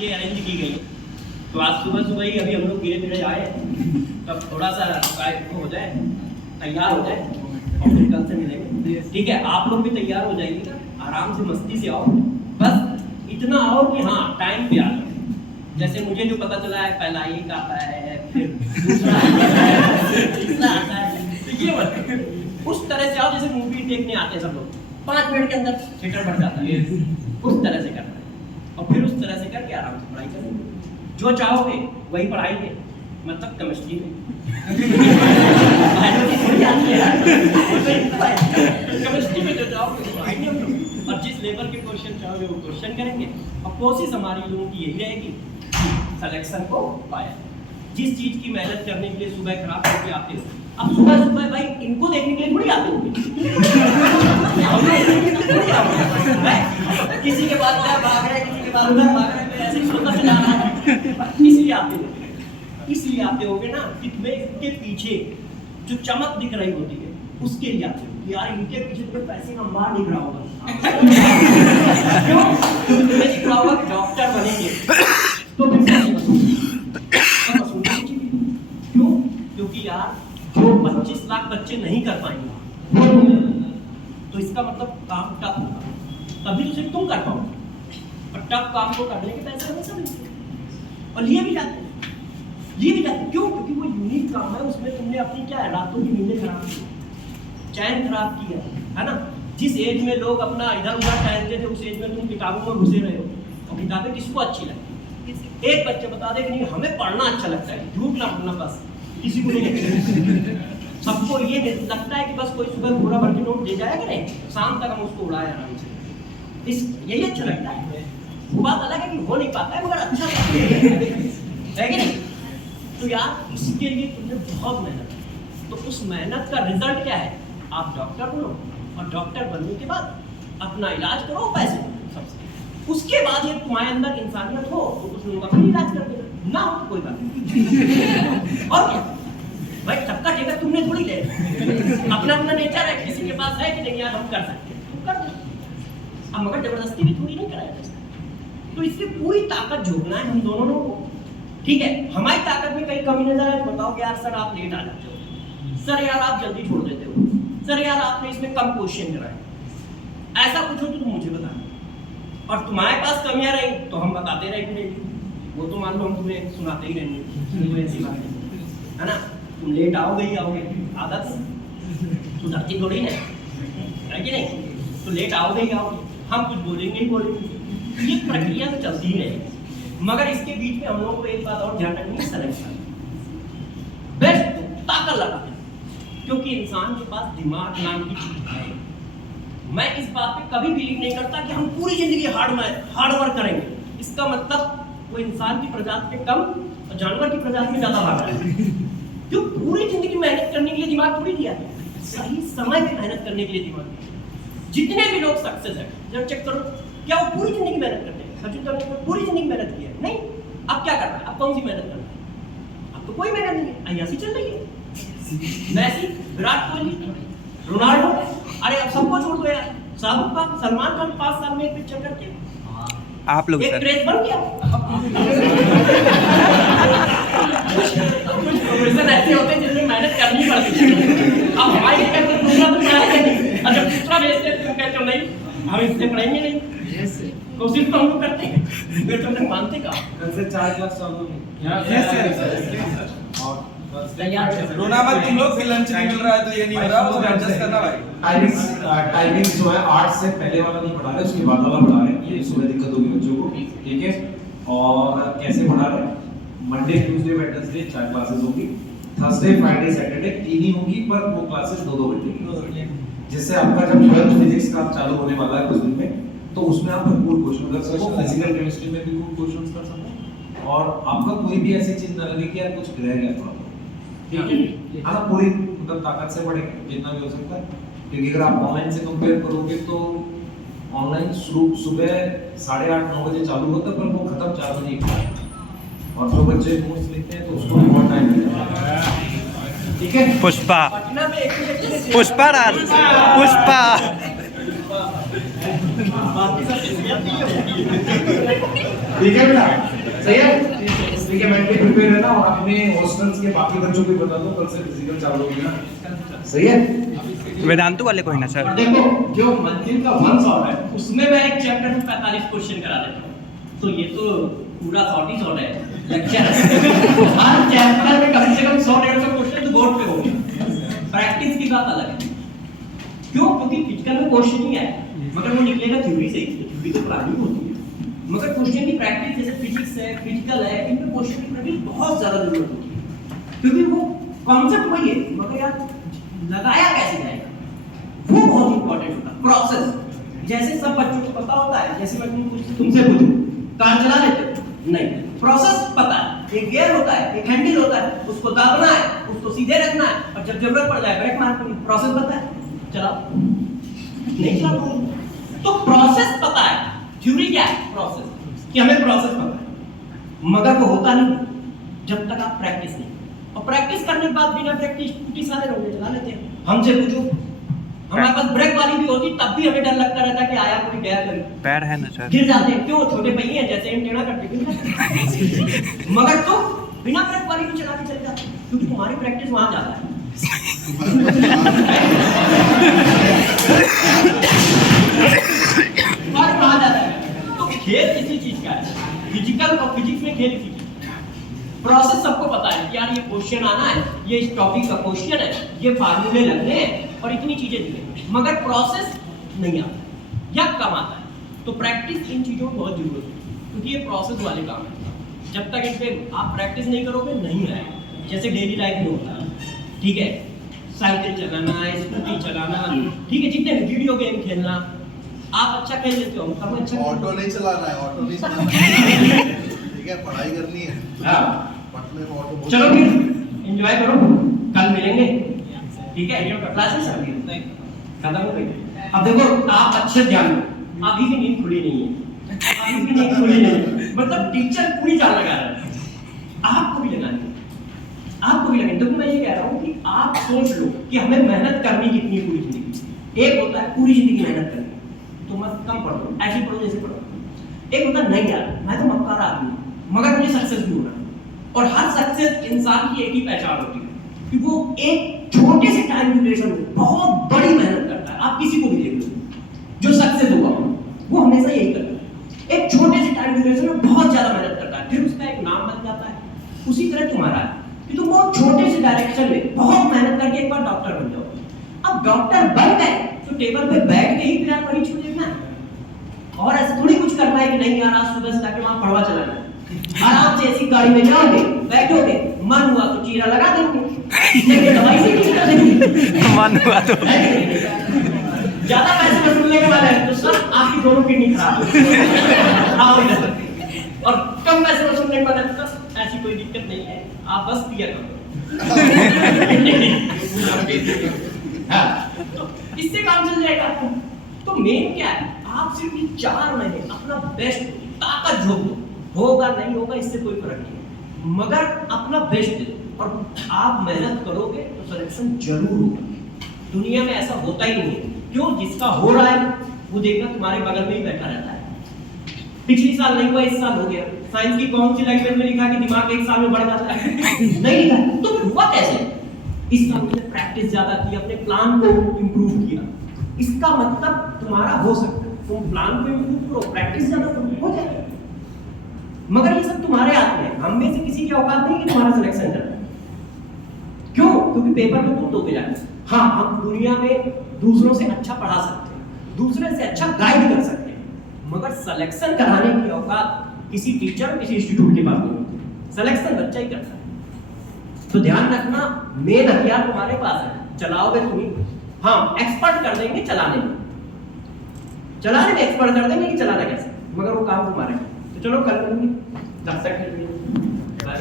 चीज़ें अरेंज की गई हैं। तो आज सुबह सुबह ही अभी हम लोग धीरे धीरे आए, तब थोड़ा सा हो जाए, तैयार हो जाए और फिर कल से मिलेंगे। ठीक है, आप लोग भी तैयार हो जाइएगा, आराम से मस्ती से आओ, बस इतना आओ कि हाँ टाइम पे आ जाओ। जैसे मुझे जो पता चला है पहला एक आता है, फिर दूसरा तीसरा आता है, तो ये मत उस तरह से आओ जैसे मूवी देखने आते हैं सब लोग, 5 मिनट के अंदर थिएटर भर जाता है, उस तरह से करना है। और फिर उस तरह से करके आराम से पढ़ाई करेंगे, जो चाहोगे वही पढ़ाएंगे, मतलब केमिस्ट्री में केमिस्ट्री में जो चाहोगे वो पढ़ाएंगे हम लोग, और जिस लेवल के क्वेश्चन चाहोगे वो क्वेश्चन करेंगे। और कोशिश हमारी लोगों की यही रहेगी सिलेक्शन को पाया। जिस चीज की मेहनत करने के लिए सुबह खराब करके आते हो, अब सुबह सुबह भाई इनको देखने के लिए थोड़ी आते होंगे किसी के बाद भाग रहा है, किसी के बाद उधर भाग रहा है, ऐसे ही सोता चला रहा है, इसलिए आते हो, इसलिए आते होगे ना कि तुम्हें इसके पीछे जो चमक दिख रही होती है उसके लिए आते हो, यार इनके पीछे तुम्हें पैसे का अंबार दिख रहा होगा। क्यों? तुम्हें दिख रहा होगा कि डॉक्टर बनेंगे तो क्यों? क्योंकि यार जो 25 लाख बच्चे नहीं कर पाएंगे तो इसका मतलब काम टफ होगा, तभी तो सिर्फ तुम कर पाओगे। और टफ काम को करने के पैसे हमेशा मिलते हैं और लिए भी जाते हैं, क्यों? क्योंकि वो यूनिक काम है, उसमें तुमने अपनी क्या है रातों की नींदें खराब की, चैन खराब की है ना। जिस एज में लोग अपना इधर उधर टहलते थे उस एज में तुम किताबों में घुसे रहे हो, और किताबें किसको अच्छी लगती है? एक बच्चे बता दे कि नहीं हमें पढ़ना अच्छा लगता है, झूठ ना बोलना, बस किसी को नहीं सबको ये लगता है कि बस कोई सुबह पूरा भर के नोट दे जाया करे, शाम तक हम उसको उड़ाए आराम से, यही अच्छा लगता है। वो बात अलग है कि हो नहीं पाता है, मगर अच्छा है कि नहीं? तो यार इसके लिए तुमने बहुत मेहनत, तो उस मेहनत का रिजल्ट क्या है? आप डॉक्टर बनो, और डॉक्टर बनने के बाद अपना इलाज करो, पैसे सबसे, उसके बाद ये तुम्हारे अंदर इंसानियत हो तो कुछ लोगों का भी इलाज कर देना, ना हो कोई बात नहीं। और क्या भाई, सबका ठेका तुमने थोड़ी ले, अपना अपना नेचर है, किसी के पास है कि नहीं यार हम कर सकते हैं तो कर दो, अब मगर जबरदस्ती भी थोड़ी नहीं कराया जा सकता। तो इसकी पूरी ताकत झोंकना है हम दोनों लोगों को। ठीक है, हमारी ताकत में कहीं कमी नजर आए तो बताओ कि यार सर आप लेट आ जाते हो, सर यार आप जल्दी छोड़ देते हो, सर यार आपने इसमें कम क्वेश्चन कराए, ऐसा कुछ हो तो तुम मुझे बताना। और तुम्हारे पास कमियां रही तो हम बताते रहेंगे, वो तो मान लो हम तुम्हें सुनाते ही रहेंगे, ऐसी बात है ना। तुम लेट आओगे ही आओगे, आदत सुधरती थोड़ी है कि नहीं? तो लेट आओगे ही आओगे, हम कुछ बोलेंगे ही बोलेंगे, ये प्रक्रिया तो चलती ही रहेगी। मगर इसके बीच में हम लोग को एक बात और ध्यान रखनी है, सिलेक्शन बेस्ट ताकत लगाते हैं, क्योंकि इंसान के पास दिमाग नाम की चीज है। मैं इस बात पे कभी बिलीव नहीं करता कि हम पूरी जिंदगी हार्ड वर्क करेंगे, इसका मतलब वो इंसान की प्रजाति में कम और जानवर की प्रजाति में ज्यादा भाग रहा है। क्यों? पूरी जिंदगी मेहनत करने के लिए दिमाग थोड़ी दिया है, सही समय में मेहनत करने के लिए दिमाग। जितने भी लोग सक्सेस है जब चेक करो, क्या वो पूरी जिंदगी मेहनत करते हैं? सचिन तेंदुलकर पूरी जिंदगी मेहनत की है? नहीं। अब क्या कर रहा है? अब कौन सी मेहनत कर रहा है? अब तो कोई मेहनत नहीं है, अय्यासी चल रही है। मैसी, विराट कोहली, रोनाल्डो, अरे अब सबको छोड़ दो यार, शाहरुख खान, सलमान खान 5 साल में एक पिक्चर करते हैं, आप लोग एक क्रेज बन गया। कुछ प्रोफेशन ऐसे होते हैं जिसमें मेहनत करनी पड़ती है। अब हमारी जगह तो दूसरा तो पढ़ाएंगे नहीं, और जब दूसरा भेजते हैं तो कहते हो नहीं हम इससे पढ़ेंगे नहीं, कोशिश तो हम लोग करते हैं, फिर तुम लोग मानते का कल से 4 क्लास चालू है। रोना मत तुम लोग, फिर लंच नहीं मिल रहा है तो ये नहीं हो रहा, उसको एडजस्ट करना भाई। टाइमिंग जो है 8 से पहले वाला नहीं पढ़ा रहे, उसके बाद वाला पढ़ा रहे हैं, ये सुबह दिक्कत होगी बच्चों को, ठीक है। और कैसे पढ़ा रहे हैं? मंडे ट्यूसडे वेडनेसडे 4 क्लासेस होगी, थर्सडे फ्राइडे सैटरडे 3 ही होगी, पर वो क्लासेस 2-2 घंटे की, जिससे आपका जब 12th फिजिक्स का चालू होने वाला है कुछ दिन में, तो उसमें आप भरपूर क्वेश्चन कर सको, फिजिकल केमिस्ट्री में भी खूब क्वेश्चंस कर सको, और आपका कोई भी ऐसी चीज ना लगे कि यार कुछ रह गया थोड़ा, ठीक है। आप पूरी मतलब ताकत से पढ़ेंगे जितना भी हो सकता है, क्योंकि अगर आप ऑनलाइन से कंपेयर करोगे तो ऑनलाइन सुबह 8:30-9 बजे चालू होता है, पर वो खत्म 4 बजे होता है, और जो बच्चे नोट्स लिखते हैं तो उसको बहुत टाइम लगता है, ठीक है। पुष्पा, पटना में एक पुष्पा राज, पुष्पा बाकी सब किस्मत नहीं होगी। ठीक है बेटा, सही है? ठीक है, मेंटली प्रिपेयर है ना, और अपने हॉस्टल्स के बाकी बच्चों को बता दो, कल से फिजिकल चालू होगी ना, सही है? वेदांतु वाले कोई ना सर। और देखो जो मंजिल का 1 शॉट है उसमें मैं एक चैप्टर में 45 क्वेश्चन करा देता हूँ, तो ये तो पूरा 40 शॉट है लेक्चर। हर चैप्टर में कम से कम 100-150 क्वेश्चन तो बोर्ड पे होंगे। प्रैक्टिस की बात अलग है, क्यों? क्योंकि फिजिकल में क्वेश्चन ही है, मगर वो निकलेगा थ्योरी से ही, थ्योरी तो पुरानी होती है, मगर क्वेश्चन की प्रैक्टिस जैसे फिजिक्स है, फिजिकल है, इनमें क्वेश्चन की प्रैक्टिस बहुत ज्यादा जरूरत होती है, क्योंकि वो कॉन्सेप्ट वही है, मगर यार लगाया कैसे जाएगा वो बहुत इंपॉर्टेंट होता है। प्रोसेस जैसे सब बच्चों को पता होता है, जैसे मैं तुमसे पूछूं कार चला लेते हो? नहीं, प्रोसेस पता है, एक गियर होता है, एक हैंडल होता है, उसको दाबना है, उसको सीधे रखना है, और जब जरूरत पड़ जाए ब्रेक मारना है। प्रोसेस पता है, चलाओ नहीं चला पाओगे। तो प्रोसेस पता है, थ्योरी क्या है? प्रोसेस, कि हमें प्रोसेस पता है, मगर वो होता नहीं जब तक आप प्रैक्टिस नहीं, और प्रैक्टिस करने के बाद बिना प्रैक्टिस टूटी सारे रोड चला लेते हैं। हमसे पूछो, हमारे पास ब्रेक वाली भी होती तब भी हमें डर लगता रहता कि आया कोई गया कभी, पैर है ना सर। गिर जाते हैं, क्यों? छोटे पहिए हैं, जैसे हम टेढ़ा करते गिर जाते हैं। मगर तुम बिना ब्रेक वाली भी चला के चले जाते हो, क्योंकि तुम्हारी प्रैक्टिस वहां ज्यादा है। तुम्हारी वहां ज्यादा है। तो खेल किसी चीज का है, फिजिकल और फिजिक्स में खेल किसी चीज का है। प्रोसेस सबको पता है कि यार ये क्वेश्चन आना है, ये इस टॉपिक का क्वेश्चन है, ये फार्मूले लगने हैं और इतनी चीजें दी, मगर प्रोसेस नहीं आता या कम आता है। तो प्रैक्टिस इन चीजों में बहुत जरूरत है, क्योंकि ये प्रोसेस वाले काम है। जब तक इन पे आप प्रैक्टिस नहीं करोगे नहीं आएगा। जैसे डेली लाइफ में होता है, ठीक है, साइकिल चलाना, स्कूटी चलाना, ठीक है, जितने वीडियो गेम खेलना, आप अच्छा खेल लेते हो, हम अच्छा ऑटो नहीं चलाना है, ऑटो नहीं चलाना है। ठीक है, पढ़ाई करनी है। हाँ, पटने में ऑटो बहुत- चलो फिर एंजॉय करो, कल मिलेंगे, ठीक है? क्लासेस खत्म हो गई। अब देखो आप अच्छे ध्यान दो, अभी भी नींद खुली नहीं है, अभी भी नींद खुली नहीं है, मतलब टीचर पूरी जान लगा रहा है, आपको भी लगानी है, आपको भी लगानी। देखो मैं ये कह रहा हूँ कि आप सोच लो कि हमें मेहनत करनी कितनी है पूरी जिंदगी। एक होता है पूरी जिंदगी मेहनत करनी, तो मत कम पढ़ो, ऐसे पढ़ो जैसे पढ़ो। एक होता है नहीं यार मैं तो मक्कार आदमी हूं, मगर मुझे सक्सेस भी होना है। और हर सक्सेस इंसान की एक ही पहचान होती है कि वो एक छोटे से टाइम ड्यूरेशन में बहुत बड़ी मेहनत करता है। आप किसी को भी देख लो जो सक्सेस हुआ वो हमेशा यही करता है, एक छोटे से टाइम ड्यूरेशन में बहुत ज्यादा मेहनत करता है, फिर उसका एक नाम बन जाता है। उसी तरह तुम्हारा है कि तुम बहुत छोटे से डायरेक्शन में बहुत मेहनत करके एक बार डॉक्टर बन जाओ। अब डॉक्टर बन गए तो टेबल पे बैठ के ही फिर आप मरीज को देखना है, और ऐसे थोड़ी कुछ करना है कि नहीं यार आज सुबह से जाके वहां पढ़वा चलाना है। आराम से ऐसी गाड़ी में जाओगे, बैठोगे, मन हुआ तो चीरा लगा देंगे, लेकिन दवाई से नहीं कर देंगे। मन हुआ तो ज्यादा पैसे वसूलने के वाले हैं तो सर आपकी दोनों किडनी खराब है, और कम पैसे वसूलने के वाले तो सर ऐसी कोई दिक्कत नहीं है, आप बस पिया करो। हाँ, तो इससे काम चल जाएगा। तो मेन क्या है, आप सिर्फ ये 4 महीने अपना बेस्ट ताकत झोंक दो, होगा नहीं होगा इससे कोई फर्क नहीं है, मगर अपना बेस्ट दे दो और आप मेहनत करोगे तो सिलेक्शन जरूर होगा। दुनिया में ऐसा होता ही नहीं है, क्यों? जिसका हो रहा है वो देखना तुम्हारे बगल में ही बैठा रहता है। पिछली साल नहीं हुआ, इस साल हो गया। साइंस की कौन सी लैंग्वेज में लिखा कि दिमाग 1 साल में बढ़ जाता है? नहीं लिखा, तो फिर हुआ कैसे? इस साल मैंने प्रैक्टिस ज्यादा की, अपने प्लान को इंप्रूव किया। इसका मतलब तुम्हारा हो सकता है, तुम प्लान को इंप्रूव करो, प्रैक्टिस ज्यादा करो, हो जाएगा। मगर ये सब तुम्हारे हाथ में है, हम में से किसी की औकात नहीं कि तुम्हारा सिलेक्शन करना। क्यों? क्योंकि पेपर में तुम दोगे जाके। हाँ, हम दुनिया में दूसरों से अच्छा पढ़ा सकते हैं, दूसरे से अच्छा गाइड कर सकते हैं, मगर सिलेक्शन कराने की औकात किसी टीचर, किसी इंस्टीट्यूट के पास नहीं होती। सिलेक्शन बच्चा ही करता है। तो ध्यान रखना, मेन हथियार तुम्हारे पास है, चलाओगे तुम ही। हाँ, एक्सपर्ट कर देंगे चलाने में एक्सपर्ट कर देंगे कि चलाना कैसे, मगर वो काम तुम्हारे। तो चलो कल मिलेंगे, तब तक के लिए बाय।